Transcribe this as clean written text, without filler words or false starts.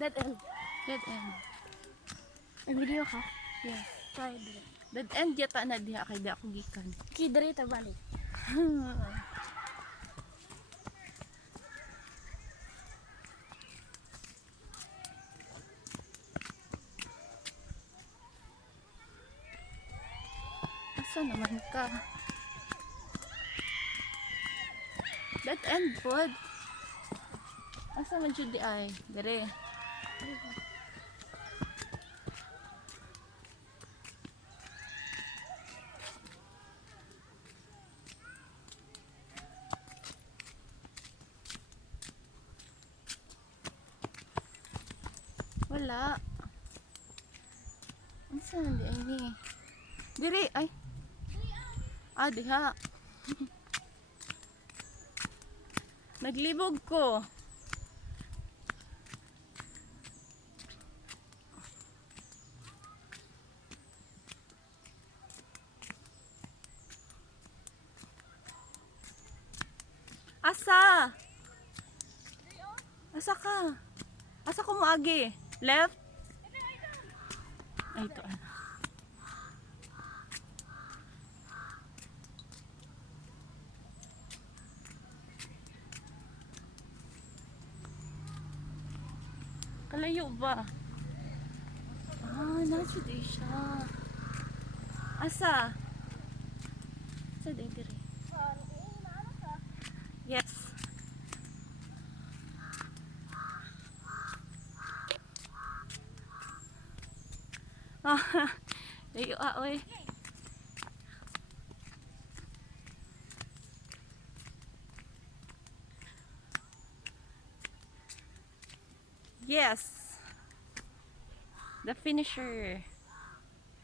Dead end. Dead end. Ang video ka? Yes. Try dire. Dead end yata na diha kay di ako gikan. Okay, dire ta balik. Asa naman ka? Dead end pod. Asa man jud di ay? Dire. Wala. Asa man di ay ni? Dire ay. Ah, diha. Naglibog ko. Asa? Asa ka? Asa ko mo agi? Left? Ay, ito. Kalayo ba? Ah, nasa di siya. Asa? Sa di dire. Yes. Ah, layo oy. Yes. The finisher.